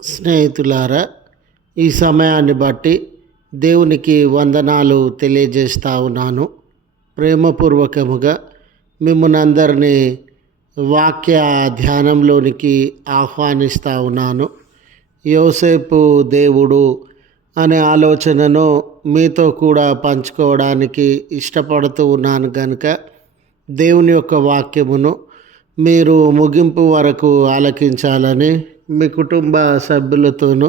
స్నేహితులారా, ఈ సమయాన్ని బట్టి దేవునికి వందనాలు తెలియజేస్తా ఉన్నాను. ప్రేమపూర్వకముగా మిమ్మల్ని అందరినీ వాక్య ధ్యానంలోనికి ఆహ్వానిస్తూ ఉన్నాను. యోసేపు దేవుడు అనే ఆలోచనను మీతో కూడా పంచుకోవడానికి ఇష్టపడుతూ ఉన్నాను కనుక దేవుని యొక్క వాక్యమును మీరు ముగింపు వరకు ఆలకించాలని మీ కుటుంబ సభ్యులతోనూ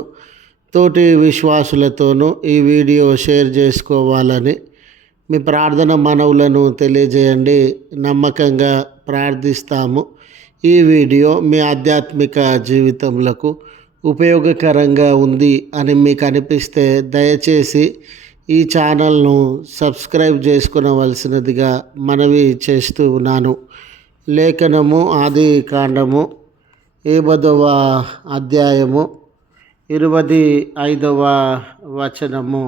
తోటి విశ్వాసులతోనూ ఈ వీడియో షేర్ చేసుకోవాలని మీ ప్రార్థన మనవులను తెలియజేయండి. నమ్మకంగా ప్రార్థిస్తాము. ఈ వీడియో మీ ఆధ్యాత్మిక జీవితములకు ఉపయోగకరంగా ఉంది అని మీకు అనిపిస్తే దయచేసి ఈ ఛానల్ను సబ్స్క్రైబ్ చేసుకునవలసినదిగా మనవి చేస్తూ ఉన్నాను. లేఖనము ఆది కాండము 7వ అధ్యాయము 25వ వచనము.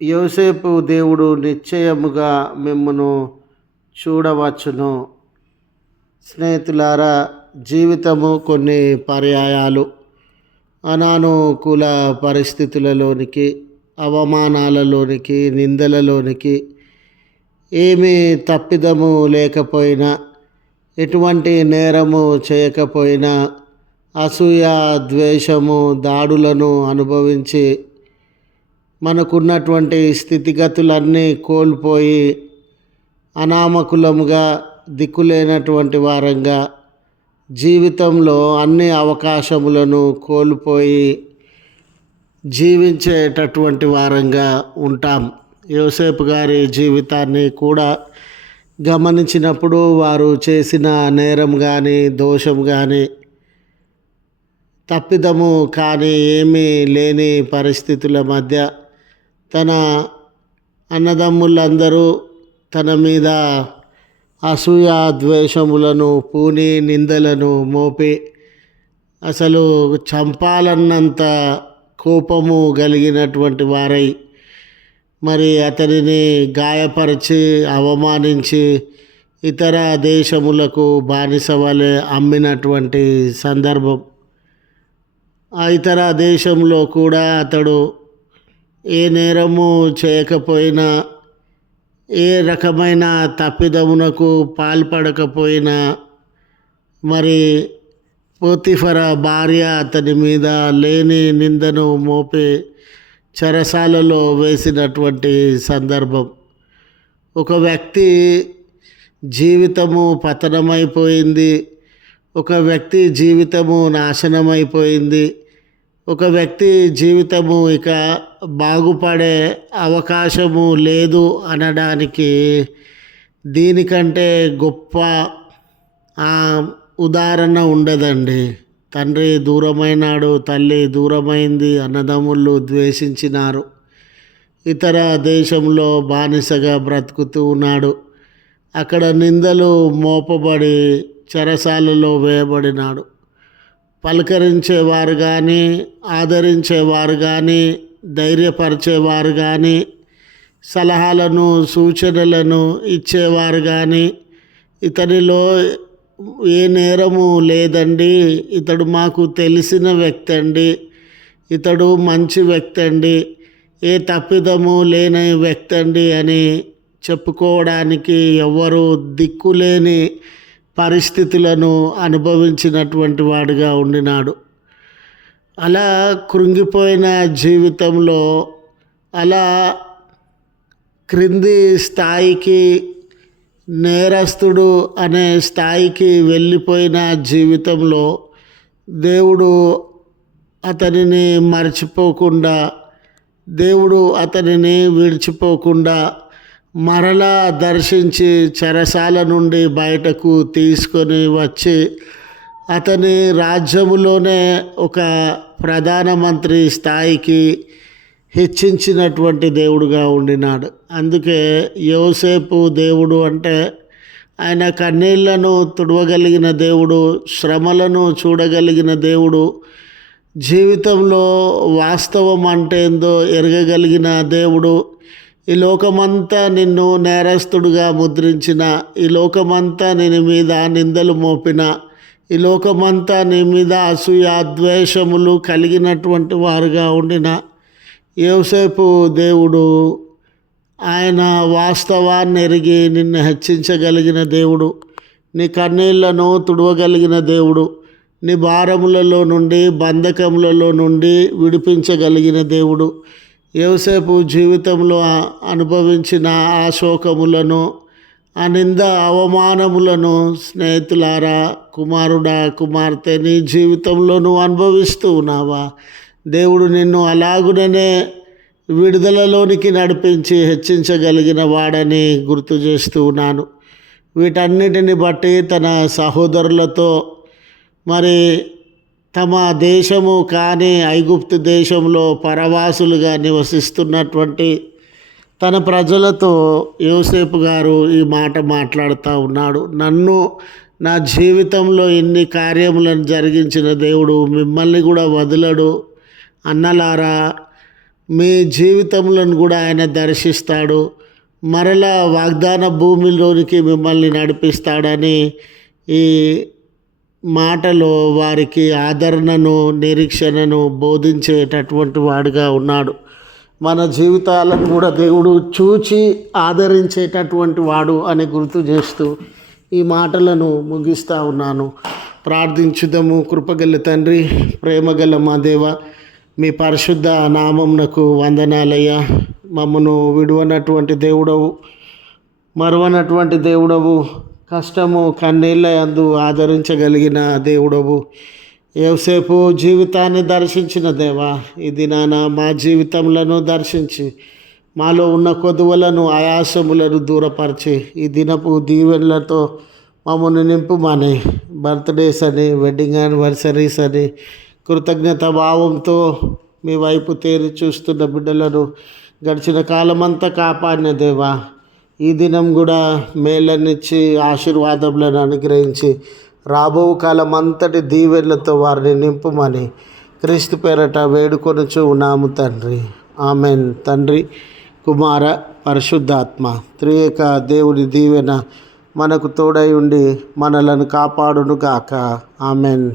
యోసేపు దేవుడు నిశ్చయముగా మిమ్మును చూడవచ్చును. స్నేహితులారా, జీవితము కొన్ని పర్యాయాలు అనానుకూల పరిస్థితులలోనికి, అవమానాలలోనికి, నిందలలోనికి, ఏమీ తప్పిదము లేకపోయినా, ఎటువంటి నేరము చేయకపోయినా, అసూయ, ద్వేషము, దాడులను అనుభవించి మనకున్నటువంటి స్థితిగతులన్నీ కోల్పోయి అనామకులముగా, దిక్కులేనటువంటి వారంగా, జీవితంలో అన్ని అవకాశములను కోల్పోయి జీవించేటటువంటి వారంగా ఉంటాం. యోసేపు గారి జీవితాన్ని కూడా గమనించినప్పుడు వారు చేసిన నేరం కానీ, దోషం కానీ, తప్పిదము కానీ ఏమీ లేని పరిస్థితుల మధ్య తన అన్నదమ్ములందరూ తన మీద అసూయ, ద్వేషములను పూని, నిందలను మోపి అసలు చంపాలన్నంత కోపము కలిగినటువంటి వారై మరి అతనిని గాయపరిచి, అవమానించి ఇతర దేశములకు బానిస వలె అమ్మినటువంటి సందర్భం. ఆ ఇతర దేశంలో కూడా అతడు ఏ నేరము చేయకపోయినా, ఏ రకమైన తప్పిదమునకు పాల్పడకపోయినా, మరి పోతిఫర భార్య అతని మీద లేని నిందను మోపి చెరసాలలో వేసినటువంటి సందర్భం. ఒక వ్యక్తి జీవితము పతనమైపోయింది, ఒక వ్యక్తి జీవితము నాశనమైపోయింది, ఒక వ్యక్తి జీవితము ఇక బాగుపడే అవకాశము లేదు అనడానికి దీనికంటే గొప్ప ఉదాహరణ ఉండదండి. తండ్రి దూరమైనాడు, తల్లి దూరమైంది, అన్నదమ్ముళ్ళు ద్వేషించినారు, ఇతర దేశంలో బానిసగా బ్రతుకుతూ ఉన్నాడు, అక్కడ నిందలు మోపబడి చెరసాలలో వేయబడినాడు. పలకరించేవారు కానీ, ఆదరించేవారు కానీ, ధైర్యపరిచేవారు కానీ, సలహాలను, సూచనలను ఇచ్చేవారు కానీ, ఇతనిలో ఏ నేరము లేదండి, ఇతడు మాకు తెలిసిన వ్యక్తి అండి, ఇతడు మంచి వ్యక్తి అండి, ఏ తప్పిదము లేని వ్యక్తి అండి అని చెప్పుకోవడానికి ఎవ్వరూ దిక్కులేని పరిస్థితులను అనుభవించినటువంటి వాడుగా ఉండినాడు. అలా కృంగిపోయిన జీవితంలో, అలా క్రింది స్థాయికి, నేరస్తుడు అనే స్థాయికి వెళ్ళిపోయిన జీవితంలో దేవుడు అతనిని మర్చిపోకుండా, దేవుడు అతనిని విడిచిపోకుండా మరలా దర్శించి చెరసాల నుండి బయటకు తీసుకొని వచ్చి అతని రాజ్యములోనే ఒక ప్రధానమంత్రి స్థాయికి హెచ్చించినటువంటి దేవుడుగా ఉండినాడు. అందుకే యోసేపు దేవుడు అంటే ఆయన కన్నీళ్లను తుడవగలిగిన దేవుడు, శ్రమలను చూడగలిగిన దేవుడు, జీవితంలో వాస్తవం అంటే ఏందో ఎరగగలిగిన దేవుడు, ఈ లోకమంతా నిన్ను నేరస్తుడుగా ముద్రించిన, ఈ లోకమంతా నేను మీద నిందలు మోపిన, ఈ లోకమంతా నీ మీద అసూయ ద్వేషములు కలిగినటువంటి వారుగా ఉండిన యోసేపు దేవుడు ఆయన వాస్తవాన్ని ఎరిగి నిన్ను హెచ్చించగలిగిన దేవుడు, నీ కన్నీళ్లను తుడవగలిగిన దేవుడు, నీ భారములలో నుండి బంధకములలో నుండి విడిపించగలిగిన దేవుడు. యోసేపు జీవితంలో అనుభవించిన ఆ శోకములను, ఆ నింద అవమానములను స్నేహితులారా, కుమారుడా కుమార్తె, నీ జీవితంలో నువ్వు అనుభవిస్తూ ఉన్నావా? దేవుడు నిన్ను అలాగుననే విడుదలలోనికి నడిపించి హెచ్చించగలిగిన వాడని గుర్తు చేస్తూ ఉన్నాను. వీటన్నిటిని బట్టి తన సహోదరులతో మరి తమ దేశము కానీ ఐగుప్తు దేశంలో పరవాసులుగా నివసిస్తున్నటువంటి తన ప్రజలతో యోసేపు గారు ఈ మాట మాట్లాడుతూ ఉన్నాడు. నన్ను నా జీవితంలో ఇన్ని కార్యములను జరిగించిన దేవుడు మిమ్మల్ని కూడా వదలడు. అన్నలారా, మీ జీవితములను కూడా ఆయన దర్శిస్తాడు, మరలా వాగ్దాన భూమిలోనికి మిమ్మల్ని నడిపిస్తాడని ఈ మాటలో వారికి ఆదరణను నిరీక్షణను బోధించేటటువంటి వాడుగా ఉన్నాడు. మన జీవితాలను కూడా దేవుడు చూచి ఆదరించేటటువంటి వాడు అని గుర్తు చేస్తూ ఈ మాటలను ముగిస్తూ ఉన్నాను. ప్రార్థించుదాము. కృపగల తండ్రి, ప్రేమగల మా దేవ, మీ పరిశుద్ధ నామమునకు వందనాలయ్యా. మమ్మను విడువనటువంటి దేవుడవు, మరువనటువంటి దేవుడవు, కష్టము కన్నీళ్ళ యందు ఆదరించగలిగిన దేవుడవు, యోసేపు జీవితాన్ని దర్శించిన దేవా, ఈ దినాన మా జీవితంలో దర్శించి మాలో ఉన్న కొదువలను ఆయాసములను దూరపరిచి ఈ దినపు దీవెనలతో మమ్మల్ని నింపుమని, బర్త్డేస్ అని, వెడ్డింగ్ యానివర్సరీస్ అని కృతజ్ఞత భావంతో మీ వైపు తేరి చూస్తున్న బిడ్డలను గడిచిన కాలమంతా కాపాడిన దేవా, ఈ దినం కూడా మేళ్ళనిచ్చి ఆశీర్వాదములను అనుగ్రహించి రాబో కాలం అంతటి దీవెనలతో వారిని నింపుమని క్రీస్తు పేరట వేడుకొనుచు ఉన్నాము తండ్రి. ఆమెన్. తండ్రి, కుమార, పరిశుద్ధాత్మ త్రియేక దేవుని దీవెన మనకు తోడై ఉండి మనలను కాపాడును గాక. ఆమెన్.